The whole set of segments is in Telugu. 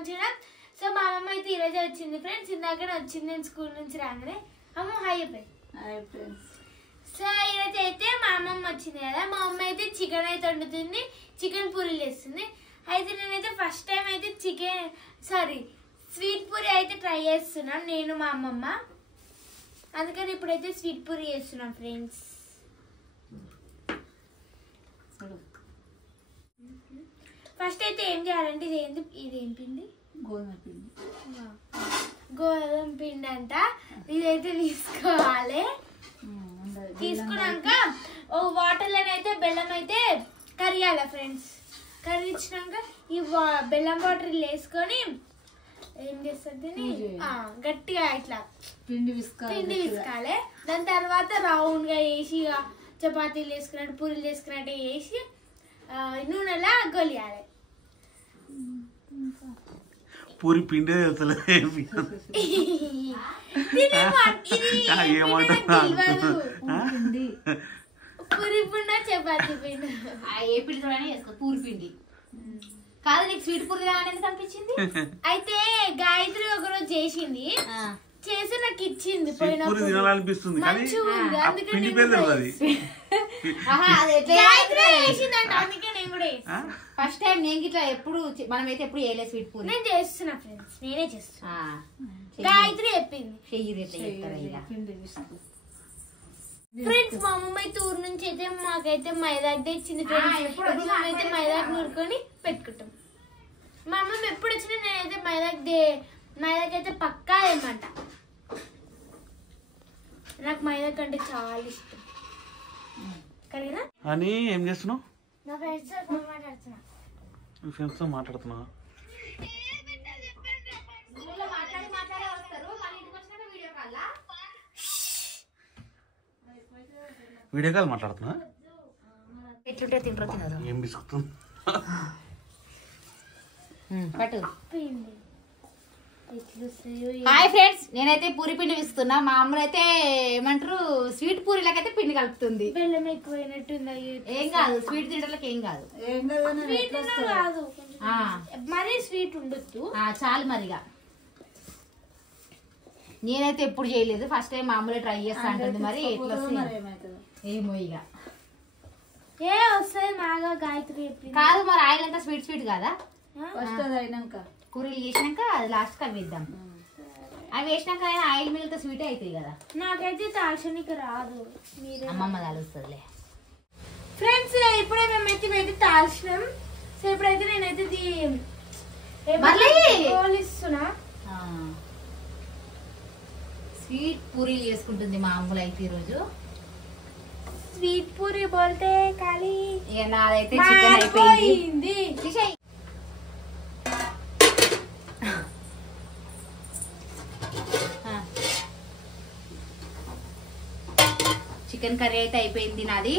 మంచిగా. సో మా అమ్మమ్మ అయితే ఈరోజు వచ్చింది ఫ్రెండ్స్. ఇందాకనే వచ్చింది నేను స్కూల్ నుంచి రాగానే. అమ్మ హాయ్ ఫ్రెండ్స్. సో ఈరోజు అయితే మా అమ్మమ్మ వచ్చింది కదా. మా అమ్మ అయితే చికెన్ అయితే వండుతుంది, చికెన్ పూరీలు వేస్తుంది. అయితే నేనైతే ఫస్ట్ టైం అయితే స్వీట్ పూరి అయితే ట్రై చేస్తున్నాను నేను మా అమ్మమ్మ. అందుకని ఇప్పుడైతే స్వీట్ పూరి చేస్తున్నాం ఫ్రెండ్స్. ఫస్ట్ అయితే ఏం చేయాలంటే ఇదేం పిండి? గోధుమ పిండి అంట. ఇదైతే తీసుకోవాలి. తీసుకున్నాక వాటర్ లోనైతే బెల్లం అయితే కరిగాలి ఫ్రెండ్స్. కరిగించినాక ఈ బెల్లం వాటర్ వేసుకొని ఏం చేస్తుంది గట్టిగా ఇట్లా పిండి విసుకాలి. దాని తర్వాత రౌండ్ గా వేసి చపాతీలు వేసుకున్నట్టు పూరీలు వేసుకున్నట్టు వేసి నూనెలా గొలియాలి. పూరి పిండి పూరి పిండి చపాతీ పిండి ఏ పిండి వేసుకో పూరి పిండి కాదు. నీకు స్వీట్ పూరి అనేది కనిపించింది. అయితే గాయత్రి ఒకరోజు చేసింది, చేసి నాకు ఇచ్చింది. తినాలనిపిస్తుంది ఫస్ట్ టైం నేను ఇట్లా ఎప్పుడు మనమైతే ఎప్పుడు చేయలేదు స్వీట్ పూరి. నేను చేస్తున్నా ఫ్రెండ్స్, నేనే చేస్తున్నా. గాయత్రి చెప్పింది ఫ్రెండ్స్. మా అమ్మమ్మ అయితే ఊరు నుంచి అయితే మాకైతే మైదాకు తెచ్చింది ఫ్రెండ్స్. ఇప్పుడు మేమైతే మైదాకు నూరుకొని పెట్టుకుంటాం. మా అమ్మమ్మ ఎప్పుడు వచ్చినా నేనైతే మైదాకు అయితే పక్కా ఏమంట. నాకు మైదాకు అంటే చాలా ఇష్టం. కలిగినా అని ఏం చేస్తున్నావు? నా ఫ్రెండ్స్ మాట్లాడుతున్నా. మీ ఫ్రెండ్స్ తో మాట్లాడుతున్నా? వీడియో కాల్ మాట్లాడుతున్నా? ఎట్లుంటే తింటారో తినరు. ఏం బిస్కుతుంది పట్టు. హాయ్ ఫ్రెండ్స్, నేనైతే పూరి పిండి విస్తున్నా. మా అమ్మ అయితే ఏమంటారు స్వీట్ పూరీలకైతే పిండి కలుపుతుంది. బెల్లం ఎక్కువైనట్టుంది. ఏం కాదు, స్వీట్ తింటలకి ఏం కాదు. మరీ స్వీట్ ఉండొద్దు, చాలు మరిగా. నేనైతే ఎప్పుడు చేయలేదు, ఫస్ట్ టైం మామూలుగా ట్రై చేస్తా అంటుంది. మరి ఎట్లా ఏమో ఇక వస్తుంది బాగా. గాయత్రి కాదు మరి ఆయిల్ అంతా స్వీట్ స్వీట్ కాదా? అయినాక కూరలు చేసినాక అది లాస్ట్ అవి వేద్దాం. అవి వేసినాక ఆయిల్ మిగిలితే స్వీట్ అవుతాయి కదా. నాకైతే తాల్చనికి రాదు, అమ్మమ్మ తాలుస్తుంది ఫ్రెండ్స్. ఇప్పుడే మేమైతే తాల్చినాం. సో ఇప్పుడైతే నేనైతే ఇస్తున్నా. స్వీట్ పూరీలు చేసుకుంటుంది మా అమ్మలు అయితే ఈరోజు. స్వీట్ పూరి బోల్తే ఖాళీ. ఇక నాదైతే చికెన్ అయిపోయింది. చికెన్ కర్రీ అయితే అయిపోయింది నాది.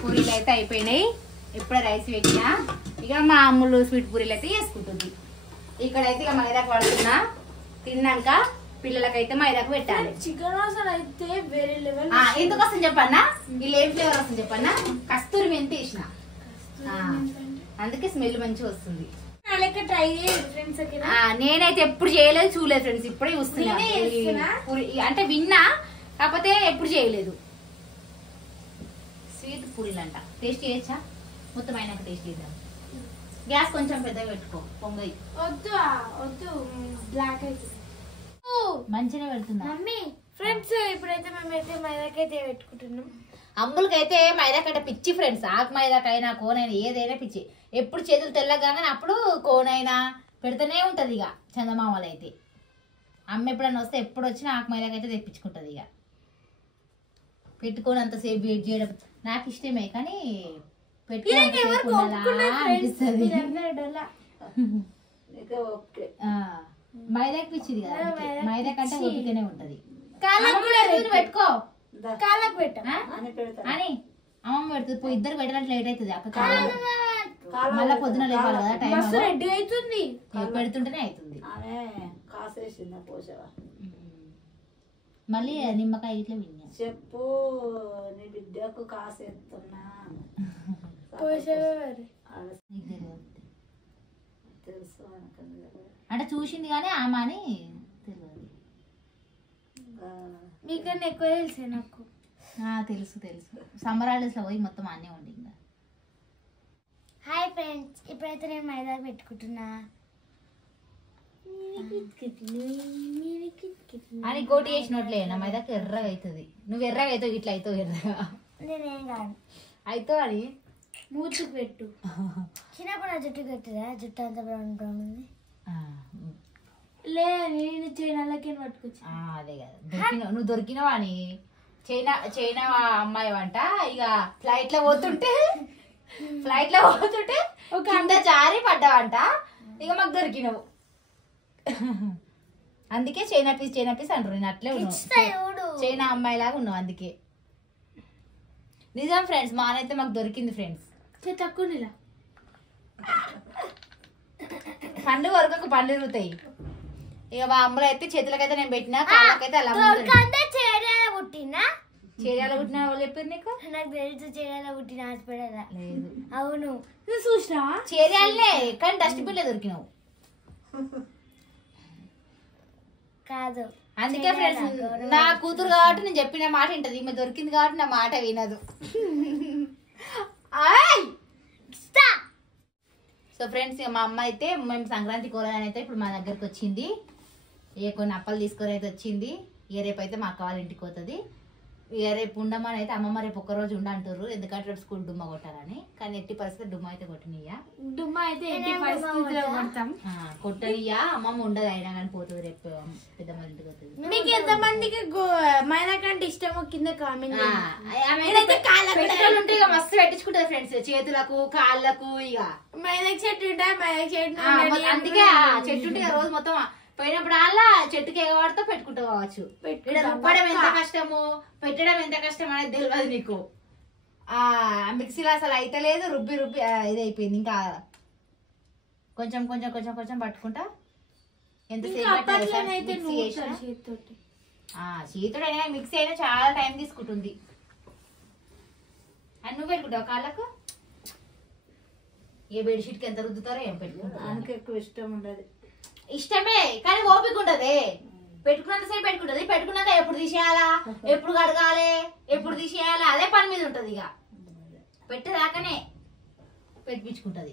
పూరీలు అయితే అయిపోయినాయి. ఇప్పుడే రైస్ పెట్టినా. ఇక మా అమ్ములు స్వీట్ పూరీలు అయితే చేసుకుంటుంది. ఇక్కడైతే ఇక మైదాకు పడుతున్నా. తిన్నాక పిల్లలకైతే మైదాకు పెట్టాలి. చికెన్ అసలు అయితే వేరే లెవెల్. ఎందుకు వస్తుంది చెప్పన్నా? వీళ్ళు ఏం ఫ్లేవర్ వస్తుంది చెప్పన్నా? కస్తూరి మెంతి వేసిన, అందుకే స్మెల్ మంచిగా వస్తుంది. నేనైతే ఎప్పుడు చేయలేదు, చూడలేదు ఫ్రెండ్స్. ఇప్పుడే చూస్తున్నా. అంటే విన్నా, కాకపోతే ఎప్పుడు చేయలేదు. స్వీట్ పూరీలు అంట. టేస్ట్ చేయొచ్చా? మొత్తం అయినాక టేస్ట్ చేద్దాం. గ్యాస్ కొంచెం పెద్దగా పెట్టుకో, పొంగయి. వద్దు బ్లాక్ అయితే మంచిగా పెడుతున్నా మమ్మీ. ఫ్రెండ్స్ ఇప్పుడైతే మేమైతే మైదాకైతే పెట్టుకుంటున్నాం. అమ్ములకైతే మైదాకైతే పిచ్చి ఫ్రెండ్స్. ఆకు మైదాకైనా కోనైనా ఏదైనా పిచ్చి. ఎప్పుడు చేతులు తెల్లగానే అప్పుడు కోనైనా పెడితేనే ఉంటది. ఇక చందమామలు అయితే అమ్మ ఎప్పుడైనా వస్తే ఎప్పుడు వచ్చినా ఆకు మైదాకైతే తెప్పించుకుంటది. ఇక పెట్టుకొని అంతసేపు వెయిట్ చేయడం నాకు ఇష్టమే, కానీ అనిపిస్తుంది. మైదాకి పిచ్చిది కదా, మైదా కంటే ఓపికనే ఉంటది. పెట్టుకో అని అమ్మమ్మ పెడుతుంది. ఇద్దరు పెట్టడానికి లేట్ అవుతుంది. అక్క మళ్ళా పొద్దున లేవాలి కదా, టైం అవుతుంది. పెడుతుంటేనే అవుతుంది. మళ్ళీ నిమ్మకాయ ఇట్లా విన్నా చెప్పు. నీ బిడ్డకు కాసేస్తున్నా తెలుసు అనుకుంది. చూసింది కానీ ఆమె అని తెలియదు. మీకన్నా ఎక్కువ తెలుసా నాకు. తెలుసు సమ్మర్ హాలిడేస్లో పోయి మొత్తం అన్నీ ఉండి ఇంకా. హాయ్ ఫ్రెండ్స్, ఇప్పుడైతే నేను మైదా పెట్టుకుంటున్నా. అని కోటి వేసినట్లే నా మైదాకు ఎర్రగా అవుతుంది. నువ్వు ఎర్రగా అవుతావు, ఇట్లా అవుతావు ఎర్రగా నేనేం కాదు. అవుతావు అని మూచుకు పెట్టు. చిన్నప్పుడు నా జుట్టు కట్టుదా, జుట్టు అంతా బ్రౌన్ బ్రౌన్ ఉంది. లేదు నేను చైనాలకి పట్టుకొచ్చి. అదే కదా నువ్వు దొరికినవా అని. చైనా అమ్మాయి అంట. ఇక ఫ్లైట్ లో పోతుంటే కింద జారి పడ్డావంట. ఇక మాకు దొరికినవు. అందుకే చైనా పీస్ అంటారు. నేను అట్లే ఉన్నావు, చైనా అమ్మాయి లాగా ఉన్నావు. అందుకే నిజం ఫ్రెండ్స్, మానైతే మాకు దొరికింది ఫ్రెండ్స్. తక్కువ పండు వరకు పండ్లు ఇరుగుతాయి. ఇక మా అమ్మలో అయితే చేతులకైతే నేను పెట్టినా, కాళ్ళకైతే అలా పుట్టినా. చీరాల పుట్టిన వాళ్ళు చెప్పారు నీకు? నాకు తెలుసు చీరాల పుట్టిన హాస్పిటల్ లేదు. అవును చూసినా చీరాలనే, కానీ డస్ట్బిన్ లో దొరికినావు. కాదు. అందుకే ఫ్రెండ్స్, నా కూతురు కాబట్టి నేను చెప్పిన మాట వింటది. ఈమె దొరికింది కాబట్టి నా మాట వినదు. సో ఫ్రెండ్స్, ఇక మా అమ్మ అయితే మేము సంక్రాంతి కోరాలని అయితే ఇప్పుడు మా దగ్గరకు వచ్చింది. ఇక కొన్ని అప్పలు తీసుకొని అయితే వచ్చింది. ఇక రేపు అయితే మా అక్క వాళ్ళ ఇంటికి పోతుంది. ఇక రేపు ఉండమని అయితే అమ్మమ్మ రేపు ఒక్కరోజు ఉండంటారు, ఎందుకంటే రేపు స్కూల్ డుమ్మ కొట్టాలని. కానీ ఎట్టి పరిస్థితి డుమ్మ అయితే కొట్టనియ్యా. డుమ్మ అయితే కొట్టనియ్యా. అమ్మమ్మ ఉండదు, అయినా కానీ పోతుంది రేపు పెద్దమ్మ ఇంటికి పోతుంది. మీకు ఎంత మందికి మైదా కంటే ఇష్టమో కింద కామెంట్. ఉంటే ఇక మస్తు పెట్టించుకుంటది ఫ్రెండ్స్, చేతులకు కాళ్ళకు. ఇక మైదాకి చెట్టు ఉంటా, మైదాకి చెట్టు. అందుకే చెట్టు ఉంటే రోజు మొత్తం పోయినప్పుడు అలా చెట్టుకి ఎగవాడుతూ పెట్టుకుంటూ కావచ్చు. రుబ్బడం ఎంత కష్టమో పెట్టడం ఎంత కష్టం అనేది తెలియదు నీకు. మిక్సీలో అసలు అయితే లేదు, రుబ్బి ఇది అయిపోయింది. ఇంకా కొంచెం కొంచెం కొంచెం కొంచెం పట్టుకుంటా. చేతుడైనా మిక్సీ అయినా చాలా టైం తీసుకుంటుంది. అని నువ్వు పెట్టుకుంటావు కాళ్ళకు? ఏ బెడ్షీట్కి ఎంత రుద్దుతారో ఏం పెట్టుకుంటారు. ఎక్కువ ఇష్టం ఉండదు. ఇష్టమే కానీ ఓపిక ఉంటది. పెట్టుకున్నంతసేపు పెట్టుకుంటది. పెట్టుకున్నాక ఎప్పుడు తీసేయాలా, ఎప్పుడు కడగాలి, ఎప్పుడు తీసేయాలా, అదే పని మీద ఉంటది. ఇక పెట్టేదాకానే పెట్టించుకుంటది.